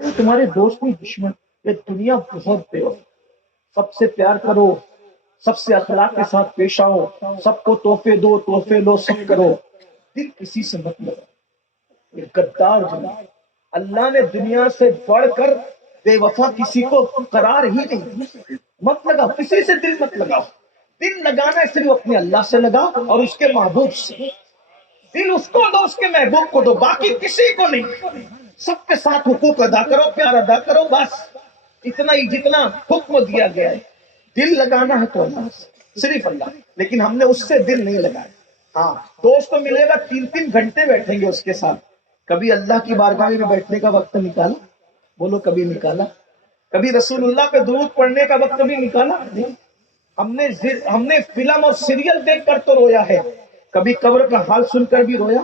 तुम्हारे दोस्त नहीं दुश्मन। ये दुनिया बहुत बेवफा। सबसे प्यार करो, सबसे अखलाक के साथ पेश आओ, सबको तोहफे दो, तोहफे लो, सब करो, दिल किसी से मत लगाओ। ये गद्दार दुनिया। अल्लाह ने दुनिया से बढ़कर बेवफा किसी को करार ही नहीं दी। मत लगाओ, किसी से दिल मत लगाओ। दिल लगाना है सिर्फ अपने अल्लाह से लगाओ और उसके महबूब से। दिल उसको दो, उसके महबूब को दो, बाकी किसी को नहीं। सबके साथ हुकूक अदा करो, प्यार अदा करो, बस इतना ही जितना हुक्म दिया गया है। दिल लगाना है तो अल्लाह से, सिर्फ अल्लाह। लेकिन हमने उससे दिल नहीं लगाया। हाँ, दोस्त तो मिलेगा, 3-3 घंटे बैठेंगे उसके साथ। कभी अल्लाह की बारगाह में बैठने का वक्त निकाला? बोलो, कभी निकाला? कभी रसूलुल्लाह पे दुरूद पढ़ने का वक्त कभी निकाला? नहीं। हमने फिल्म और सीरियल देखकर तो रोया है, कभी कब्र का हाल सुनकर भी रोया,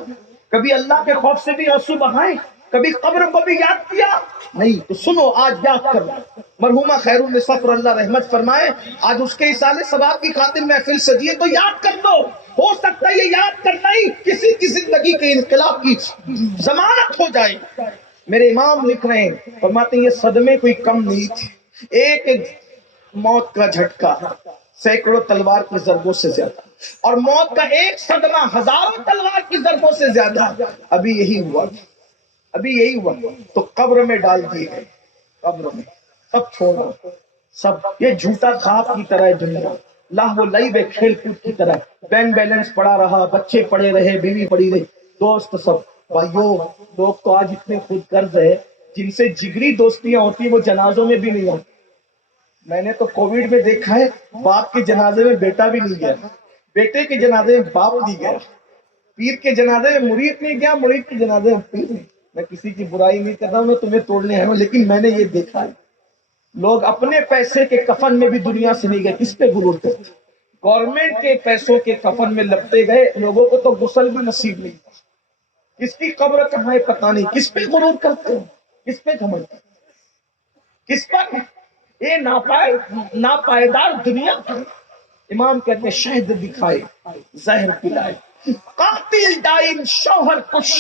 कभी अल्लाह के खौफ से भी आंसू बहाए, कभी कब्र को भी याद किया? नहीं। तो सुनो, आज याद कर लो। मरहुमा खैरुन्निसा पर अल्लाह रहमत फरमाए, आज उसके इसाले सवाब की खातिर महफिल सजी है, तो याद कर लो। हो सकता है ये याद करना ही किसी की जिंदगी के इनकलाब की जमानत हो जाए। मेरे इमाम लिख रहे हैं, फरमाते हैं ये सदमे कोई कम नहीं थे। एक एक मौत का झटका सैकड़ों तलवार की जरबों से ज्यादा, और मौत का एक सदमा हजारों तलवार की जरबों से ज्यादा। अभी यही हुआ, अभी यही हुआ। तो कब्र में डाल दिए गए, कब्र में सब छोड़ो, सब ये झूठा ख्वाब की तरह है दुनिया, लाहव लईब खेल कूद की तरह। बैंक बैलेंस पड़ा रहा, बच्चे पड़े रहे, बीवी पड़ी रही, दोस्त सब। भाइयों, लोग तो आज इतने खुद कर्ज है, जिनसे जिगरी दोस्तियां होती वो जनाजों में भी नहीं आती। मैंने तो कोविड में देखा है, बाप के जनाजे में बेटा भी नहीं गया, बेटे के जनाजे में बाप नहीं गया, पीर के जनाजे में मुरीद नहीं गया, मुरीद के जनाजे में पीर नहीं। मैं किसी की बुराई नहीं कर रहा हूँ, मैं तुम्हें तोड़ने आया हूँ, लेकिन मैंने ये देखा है, लोग अपने पैसे के कफन में भी दुनिया से नहीं गए। किस पे गुरूर करते? गवर्नमेंट के पैसों के कफन में लपटे गए लोगों को तो गुस्ल भी नसीब नहीं। किसकी कब्र कहाँ है पता नहीं। किस पे गुरूर करते हो? किस पे घमंड करते हो? किस पर? ये नापायदार दुनिया पर इमाम कहते शहद दिखाए, जहर पिलाए, कातिल डाइन शौहर कुश,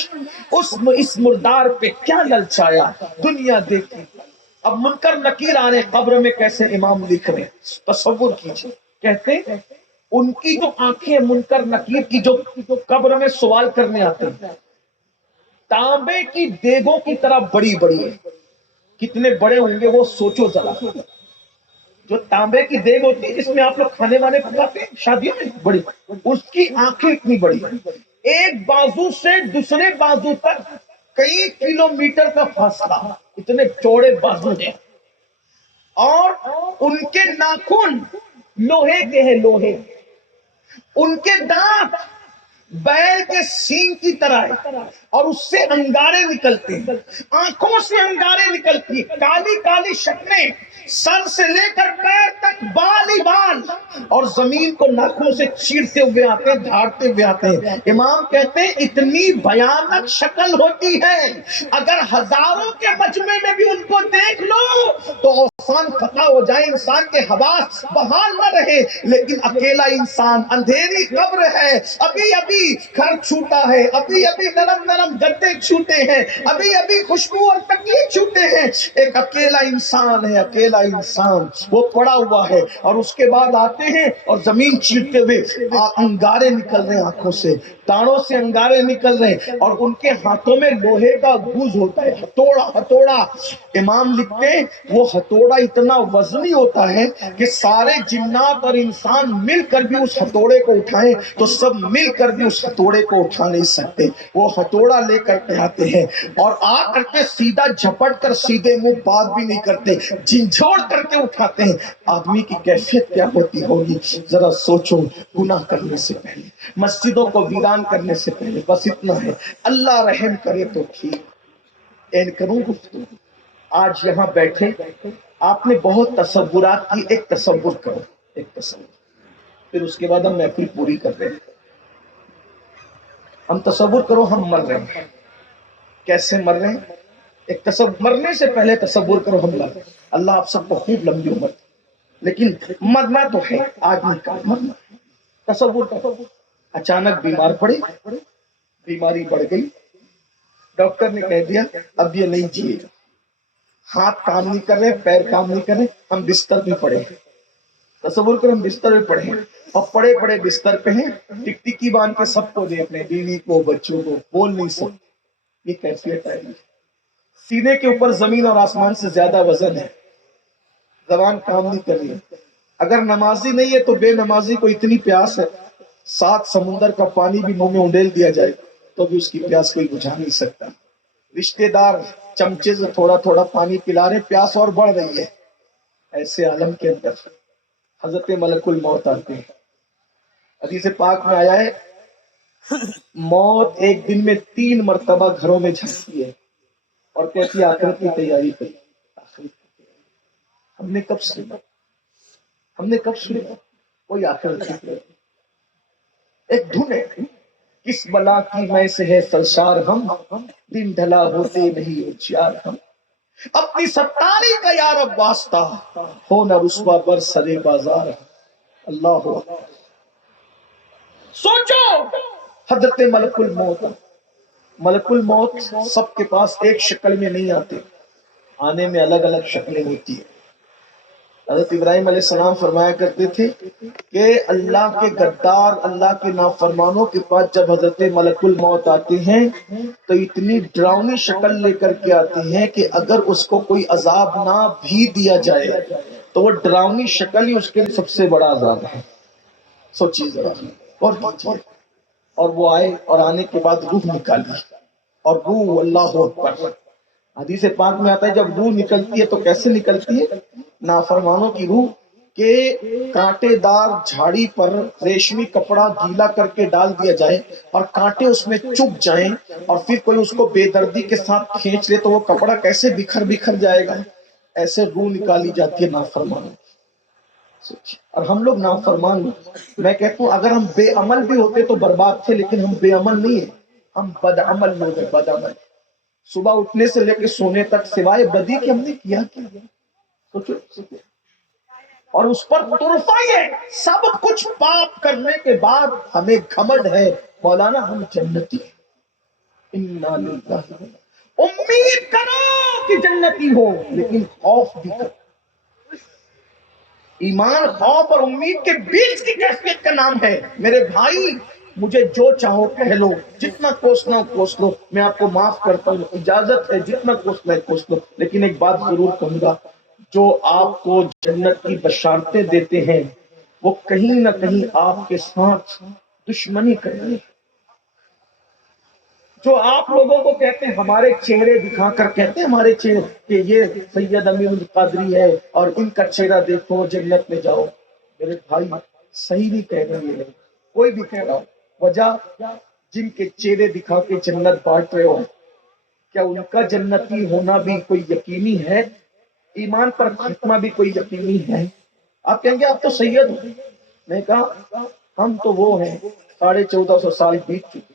उस इस मुर्दार पे क्या ललचाया, दुनिया देखी। अब मुनकर नकीर आ रहे कब्र में, कैसे इमाम लिख रहे हैं, तसव्वुर कीजिए। कहते उनकी जो आंखें मुनकर नकीर की जो कब्र में सवाल करने आते हैं, तांबे की देगों की तरह बड़ी बड़ी है। कितने बड़े होंगे वो सोचो जरा। जो तांबे की देग होती है जिसमें आप लोग खाने वाने पकाते हैं शादियों में, बड़ी, उसकी आंखें इतनी बड़ी है। एक बाजू से दूसरे बाजू तक कई किलोमीटर का फासला, इतने चौड़े बाजू हैं। और उनके नाखून लोहे के हैं, लोहे। उनके दांत बैल के सींग की तरह है, और उससे अंगारे निकलते हैं, आंखों से अंगारे निकलती है, काली काली शक्लें, सर से लेकर पैर तक बाल ही बाल, और जमीन को नाखून से चीरते हुए आते हैं, झाड़ते हुए आते हैं। इमाम कहते हैं इतनी भयानक शक्ल होती है, अगर हजारों के मजमे में भी उनको देख लो तो औसान खता हो जाए, इंसान के हवास बहाल न रहे। लेकिन अकेला इंसान, अंधेरी कब्र है, अभी अभी घर छूटा है, अभी अभी नरम नरम गद्दे छूटे हैं, अभी अभी खुशबू और तकिए छूटे हैं। एक अकेला इंसान है, अकेला इंसान, वो पड़ा हुआ है। और उसके बाद आते हैं और जमीन चीरते हुए अंगारे निकल रहे हैं, आंखों से, दांतों से अंगारे निकल रहे हैं, और उनके हाथों में लोहे का गूंज होता है, हथौड़ा हथौड़ा। इमाम लिखते हैं वो हथौड़ा इतना वजनी होता है कि सारे जिन्नात और इंसान मिलकर भी उस हथौड़े को उठाएं तो सब मिलकर भी उस हथौड़े को उठा नहीं सकते। वो हथौड़ा लेकर के आते हैं और आ करके सीधा झपट कर सीधे मुंह बात भी नहीं करते, झिंझोड़ करके उठाते हैं। आदमी की कैफियत क्या होती होगी जरा सोचो। गुनाह करने से पहले, मस्जिदों को वीरान करने से पहले, बस इतना है, अल्लाह रहम करे तो ठीक। एंड करूं गुफ्तगू। आज यहाँ बैठे आपने बहुत तसव्वुरात की, एक तसव्वुर करो, एक तसव्वुर, फिर उसके बाद हम महफिल पूरी कर रहे हैं। हम तसव्वुर करो हम मर रहे हैं, कैसे मर रहे हैं? एक तसव्वुर, मरने से पहले तसव्वुर करो हम मर रहे हैं। अल्लाह आप सबको खूब लंबी उम्र, लेकिन मरना तो है, आज नहीं कल मरना है। तसव्वुर करो, अचानक बीमार पड़े, बीमारी बढ़ गई, डॉक्टर ने कह दिया अब ये नहीं जिएगा, ہاتھ کام نہیں کر رہے، پیر کام نہیں کر رہے، ہم بستر پہ پڑے ہیں. تصور کریں ہم بستر پہ پڑے ہیں اور پڑے پڑے بستر پہ ہیں، ٹکٹکی باندھ کے سب کو دیکھ رہے ہیں، بیوی کو، بچوں کو، بول نہیں سکتے. یہ کیفیت ہے. سینے کے اوپر زمین اور آسمان سے زیادہ وزن ہے، زبان کام نہیں کر رہی. اگر نمازی نہیں ہے تو بے نمازی کو اتنی پیاس ہے، 7 سمندر کا پانی بھی منہ میں انڈیل دیا جائے تو بھی اس کی پیاس کوئی بجھا نہیں سکتا. رشتے دار چمچے سے تھوڑا تھوڑا پانی پلا رہے، پیاس اور بڑھ رہی ہے. ایسے عالم کے اندر حضرت ملک الموت آتے ہیں. حدیث پاک میں آیا ہے موت ایک دن میں 3 مرتبہ گھروں میں جھانکتی ہے اور کہتی ہے آخرت کی تیاری کری. ہم نے کب سنا، ہم نے کب سنا کوئی آخرت کی تیاری؟ ایک دھن ہے، کس بلا کی میں سے ہے سرشار ہم، دن ڈھلا ہوتے نہیں ہوشیار ہم. اپنی ستاری کا یارب واسطہ ہو نہ رسوا پر سرے بازار. اللہ ہو. سوچو حضرت ملک الموت، ملک الموت سب کے پاس ایک شکل میں نہیں آتے، آنے میں الگ الگ شکلیں ہوتی ہیں. حضرت ابراہیم علیہ السلام فرمایا کرتے تھے کہ اللہ کے غدار، اللہ کے نافرمانوں کے پاس جب حضرت ملک الموت آتے ہیں تو اتنی ڈراؤنی شکل لے کر کے آتے ہیں کہ اگر اس کو کوئی عذاب نہ بھی دیا جائے تو وہ ڈراؤنی شکل ہی اس کے لیے سب سے بڑا عذاب ہے. سوچیے ذرا اور کیجیے. اور وہ آئے اور آنے کے بعد روح نکالی، اور روح اللہ اکبر. حدیث پاک میں آتا ہے جب روح نکلتی ہے تو کیسے نکلتی ہے؟ نافرمانوں کی روح کہ کانٹے دار جھاڑی پر ریشمی کپڑا گیلا کر کے ڈال دیا جائے اور کانٹے اس میں چپ جائیں اور پھر کوئی اس کو بے دردی کے ساتھ کھینچ لے تو وہ کپڑا کیسے بکھر بکھر جائے گا. ایسے روح نکالی جاتی ہے نافرمانوں. اور ہم لوگ نافرمان ہیں. میں کہتا ہوں اگر ہم بے عمل بھی ہوتے تو برباد تھے، لیکن ہم بے عمل نہیں ہیں، ہم بد عمل لوگ ہیں. بد عمل صبح اٹھنے سے لے کے سونے تک سوائے بدی کے ہم نے کیا کیا. سوچو. اور اس پر طرفہ یہ سب کچھ پاپ کرنے کے بعد ہمیں گھمنڈ ہے مولانا ہم جنتی ہیں. انا للہ. امید کرو کہ جنتی ہو لیکن خوف بھی کرو. ایمان خوف اور امید کے بیچ کی کیفیت کا نام ہے. میرے بھائی مجھے جو چاہو کہہ لو، جتنا کوسنا کوس لو، میں آپ کو معاف کرتا ہوں، اجازت ہے جتنا کوسنا ہے کوس لو. لیکن ایک بات ضرور کہوں گا، جو آپ کو جنت کی بشارتیں دیتے ہیں وہ کہیں نہ کہیں آپ کے ساتھ دشمنی کر رہے ہیں. جو آپ لوگوں کو کہتے ہیں، ہمارے چہرے دکھا کر کہتے ہیں ہمارے چہرے کہ یہ سید امین القادری ہے اور ان کا چہرہ دیکھو جنت میں جاؤ. میرے بھائی صحیح نہیں کہہ رہے ہیں، کوئی بھی کہہ رہا ہو. وجہ جن کے چہرے دکھا کے جنت بانٹ رہے ہو، کیا ان کا جنتی ہونا بھی کوئی یقینی ہے؟ ایمان پر ختمہ بھی کوئی یقینی ہے؟ آپ کہیں گے آپ تو سید ہو. میں کہا ہم تو وہ ہیں 1450 سال بیت چکے.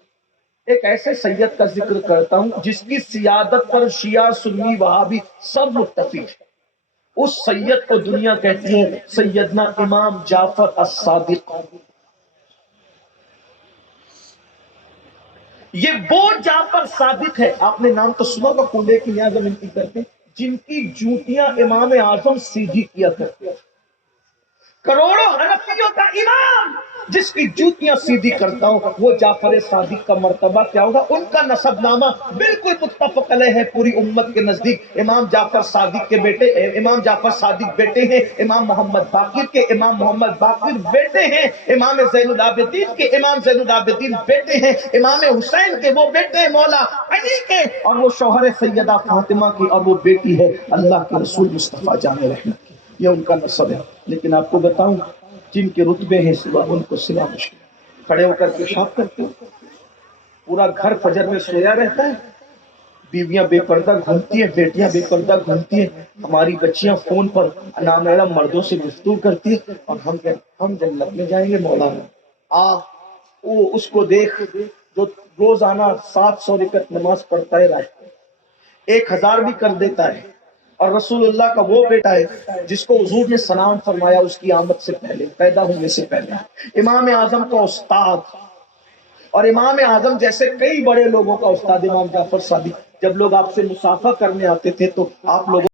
ایک ایسے سید کا ذکر کرتا ہوں جس کی سیادت پر شیعہ سنی وہابی سب متفق ہے. اس سید کو دنیا کہتی ہے سیدنا امام جعفر الصادق. یہ وہ جعفر صادق ہے، آپ نے نام تو سنا ہوگا، کنڈے کی نیاز ملتی کرتے جن کی جوتیاں امام اعظم سیدھی کیا کرتے. کروڑوں حنفیوں کا امام جس کی جوتیاں سیدھی کرتا ہوں، وہ جعفر صادق کا مرتبہ کیا ہوگا؟ ان کا نسب نامہ بالکل متفق علیہ ہے پوری امت کے نزدیک. امام جعفر صادق کے بیٹے، امام جعفر صادق بیٹے ہیں امام محمد باقر کے، امام محمد باقر بیٹے ہیں امام زین العابدین کے، امام زین العابدین بیٹے ہیں امام حسین کے، وہ بیٹے ہیں مولا علی کے، اور وہ شوہر سیدہ فاطمہ کی، اور وہ بیٹی ہے اللہ کے رسول مصطفیٰ جامع رحمت کی. یہ ان کا نسب ہے. لیکن آپ کو بتاؤں جن کے رتبے ہیں سوا ان کو سوا مشکل. کھڑے ہو کر پیشاب کرتے، پورا گھر فجر میں سویا رہتا ہے، بیویاں بے پردہ گھومتی ہیں، بیٹیاں بے پردہ گھومتی ہیں، ہماری بچیاں فون پر نامحرم مردوں سے گفتگو کرتی ہیں، اور ہم جنت میں جائیں گے مولانا. وہ اس کو دیکھ جو روزانہ 700 رکعت نماز پڑھتا ہے، رات 1000 بھی کر دیتا ہے، اور رسول اللہ کا وہ بیٹا ہے جس کو حضور نے سلام فرمایا اس کی آمد سے پہلے، پیدا ہونے سے پہلے. امام اعظم کا استاد، اور امام اعظم جیسے کئی بڑے لوگوں کا استاد امام جعفر صادق. جب لوگ آپ سے مصافحہ کرنے آتے تھے تو آپ لوگوں